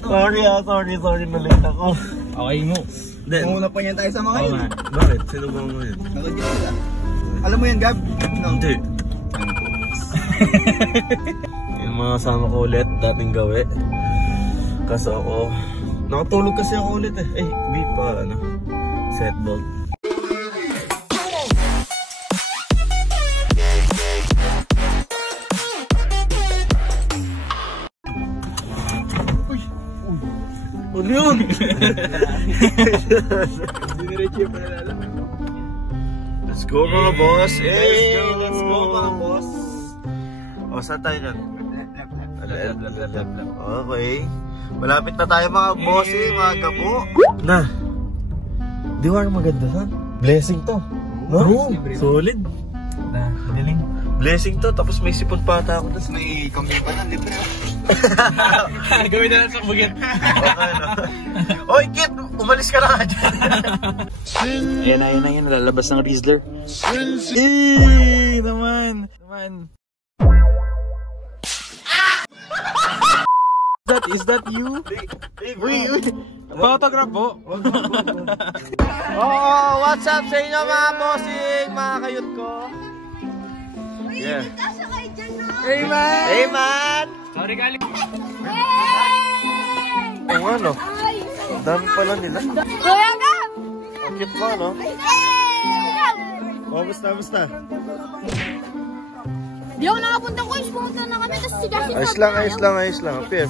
Sorry, nalate ako. Okay mo. Muna pa niyan tayo sa mga yun. Bakit? Sino ba mo yun? Alam mo yan, Gab? No. Hindi. Yung mga kasama ko ulit, dating gawi. Kaso ako, nakatulog kasi ako ulit eh. Eh, beat pa, set bolt. Ano yun? Let's go mga boss! Hey! Let's go mga boss! O, saan tayo dyan? Okay. Malapit na tayo mga boss mga gabo. Na! Di ba maganda saan? Blessing to. No? Solid. Na, galing. Blessing to, tapos may sipon pa ata ako. Tapos May kambing pa na, libre. Gawin na lang sa bugit. Okay, no? Oy, Kit! Umalis ka na nga dyan. Yan. Lalabas ng Rizzler. Naman. Is that you? Wait. Photograph po. Oh, what's up sa inyo mga bossing, mga kayut ko? Yeah. Hey man! Sorry, Kali. Oo nga no? Ang dami pala nila. Kuya ka! Ang cute mo no? Oh, basta. Di ako nakapunta ko, pumunta na kami, tapos sigasin Ayos lang. Fair.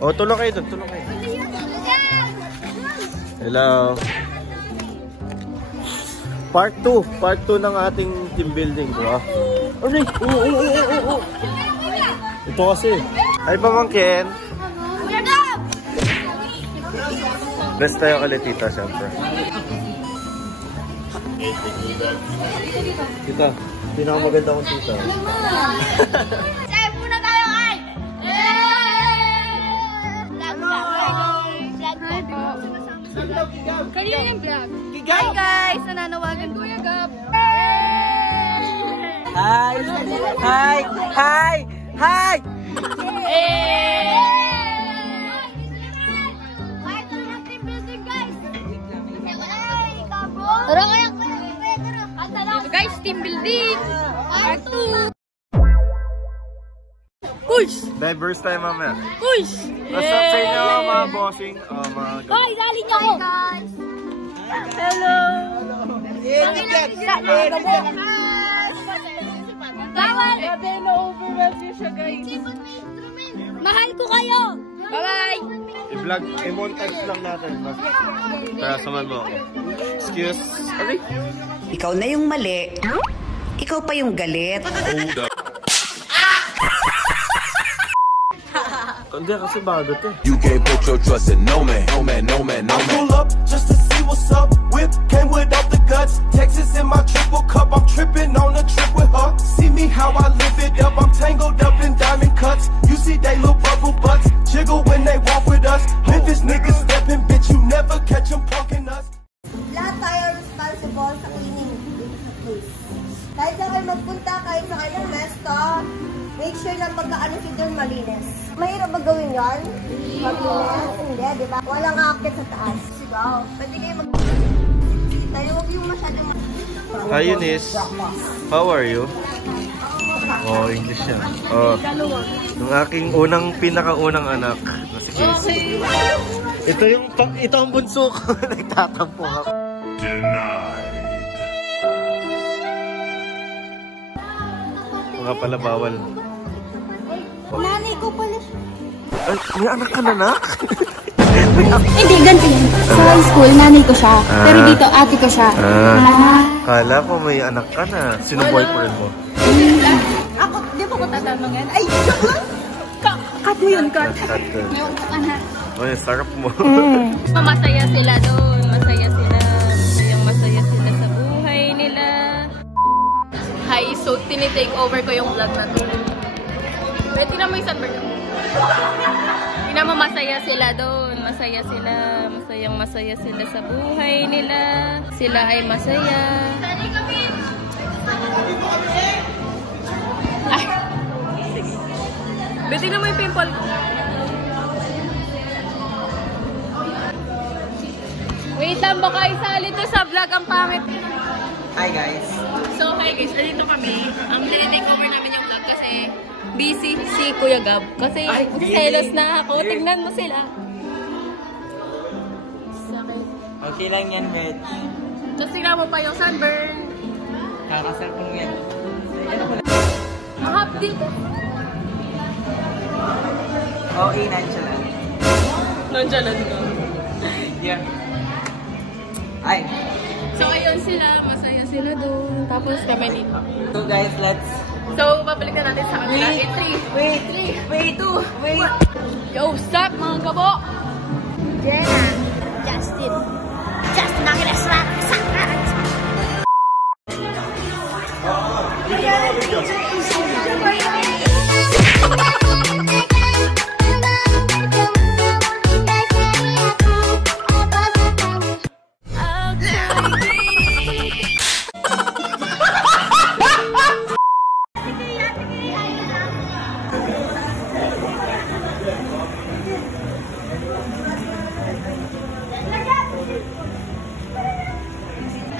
Oh, tulong kayo dun. Hello. Part 2 ng ating team building, diba? Aray! Oo. Ito kasi. Ay, pamangkin. Bless tayo kay tita, syempre. Tita, pinakamaganda kong tita. Sa'yo muna tayo ay! Kanina yung vlog. Hi guys! Nananawagan Kuya Gab. Hi! Tara kaya! Guys, team building! Part 2! Push! Diverse tayo mamaya. Push! What's up sa inyo mga bossing? Mga Guys, alin niyo ako! Hello! Bawal! Na-overwhelm niyo siya, guys. Mahal ko kayo! Bye-bye! I-vlog, i-montage lang natin. Kaya saman mo ako. Excuse. Aray! Ikaw na yung mali. Ikaw pa yung galit. Hindi kasi bago to. You can't put your trust in no man. I pull up just to see what's up. Whip came without the guts. Texas in my triple cup. I'm tripping on a trip with her. See me how I live it up. I'm tangled up in diamond cuts. You see they little bubble butts jiggle when they walk with us. Memphis niggas stepping, bitch. You never catch them punking us. Lahat tayo responsible sa cleaning dito sa place. Kahit saan kayo magpunta, kahit sa kanyang mesto, make sure na pagkaano si doon malinis. Mahirap ba gawin yan? Maglinis? Hindi, di ba? Walang aakit sa taas. Sigaw. Pwede kayo tayo, huwag yung masyadong Hi Eunice. How are you? Oh, English yan. Oh, yung aking pinakaunang anak. Si Casey. Ito ang bunso ko. Nagtatampo ako. Mga pala bawal. nanay ko pala siya. Ay, may anak ka na, nak? Hindi, ganito yun. Sa high school, nanay ko siya. Pero dito, ate ko siya. Kala ko may anak ka na. Sino boyfriend mo? Ako, di ba ko tatanungan? Ay, cut mo yun, cut. Ngayon ka na. Ay, sarap mo. Masaya sila doon. Masaya sila sa buhay nila. Hi, so tinitake over ko yung vlog na to. Pwede na mo yung sunburn ko. Tingnan mo, masaya sila doon. Masaya sila sa buhay nila. Sila ay masaya. Ay, sige. Tingnan mo yung pimple ko. Wait lang, baka isali to sa vlog ang pangit. Hi guys. So, hi guys, andito kami. Ang nire-recover namin yung vlog kasi busy si Kuya Gab. Kasi selos na ako. Tingnan mo sila. Sakit. Okay lang yan, Mitch. Tapos tingnan mo pa yung sunburn. Kakasal ko yan. Mahap dito. Okay, nonchalant. Nonchalant ka. Yeah. Ay. So, ayun sila. Masaya sila doon. Tapos kami dito. So guys, let's... So, babalik na natin sa kanila. In 3, 2, 1. Yo, stop mga kabo! Jenna. Justin. Justin ang ilaswak.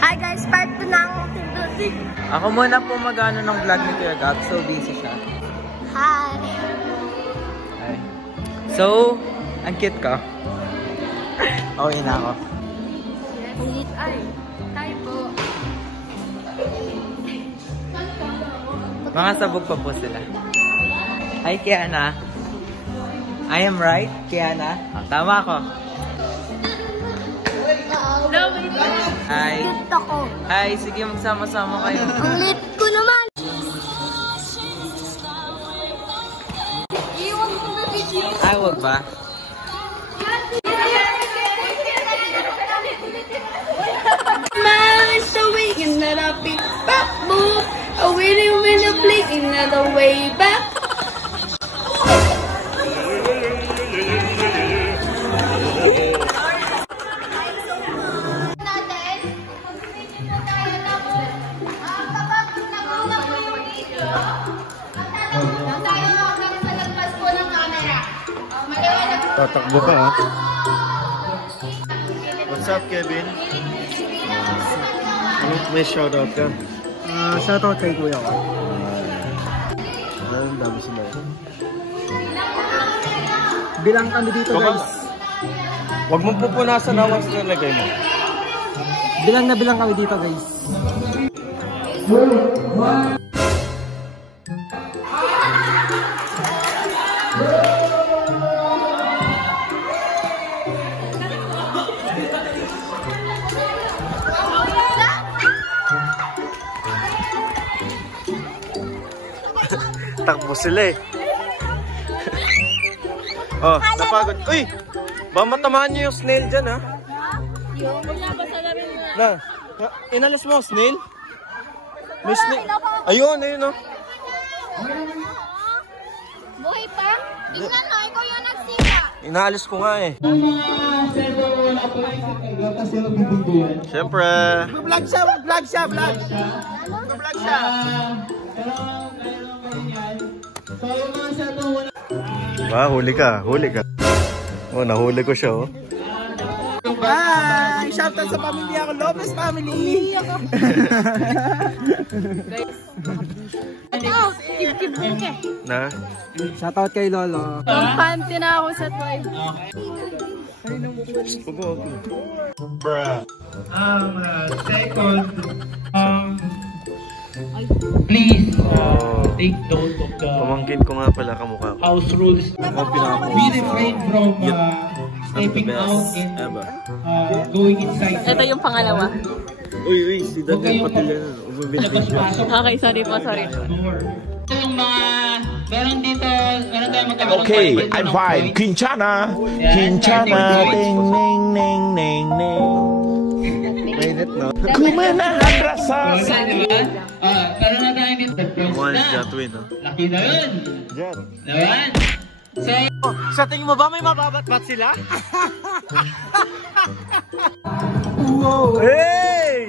Hi guys, part 2 ng Tinduti. Ako muna po mag-ano ng vlog ni Kuya Gab. So busy siya. Hi. Hi. So, ang cute ka. Okay na ako. Ay, tayo po. Mga sabog pa po sila. Hi, Kiana. I am right, Kiana? Oh, tama ako. No, wait lang. Hi. Cute ako. Hi, sige magsama-sama kayo. Ang lit ko naman. Iwan mo na video. Ay, wag ba? Miles away, another big back move. Away when you play another way back. Tatakbo ka ha. What's up, Kevin? May shoutout ka? Shoutout kay kuya ko. Ang dami sila. Bilang kami dito guys. Huwag mong pupunasan na once nalagay mo. Bilang na bilang kami dito guys. Takbo sila eh. Oh, napagod. Uy! Ba matamaan niyo yung snail dyan ha? Yung maglabas na rin na. Inalis mo, snail? May snail. Ayun, ayun oh. Buhay pa? Tingnan mo, ikaw yung nagsira. Inaalis ko nga eh. Siyempre. Vlog siya, vlog siya, vlog. Vlog siya. Huli ka, huli ka. Oh, nahuli ko siya oh. Hi! Shoutout sa pamilya ko, Lopez family! Oh, kib-kib ka. Na? Shoutout kay Lolo. Pampante na ako sa 12. Pugo. Second, please take note of the Pamangkin ko nga pala kamukha ko. house rules. Be refrain from stepping out and going inside. Ito yung pangalawa. Uy, si Daniel Patilla na. Labas-pasok. Okay, sorry po, sorry. Ito yung mga, meron dito, meron tayong magkakaroon. Okay, I'm fine. Quinchana. Quinchana. Ding, ning, ning, ning, ning. Mainit no? Kumanahan rasa. Diba? Meron na tayo dito. One is Jatwin no? Laki na yun. Jan. Diba? So, Sa tingin mo ba may mababat-bat sila? Hey!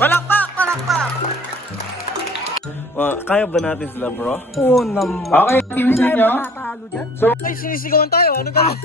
Palakpak! Palakpak! Kaya ba natin sila bro? Oo naman. okay, team sa inyo. Tatalo dyan. Ay, sinisigawan tayo. Ano gano'n?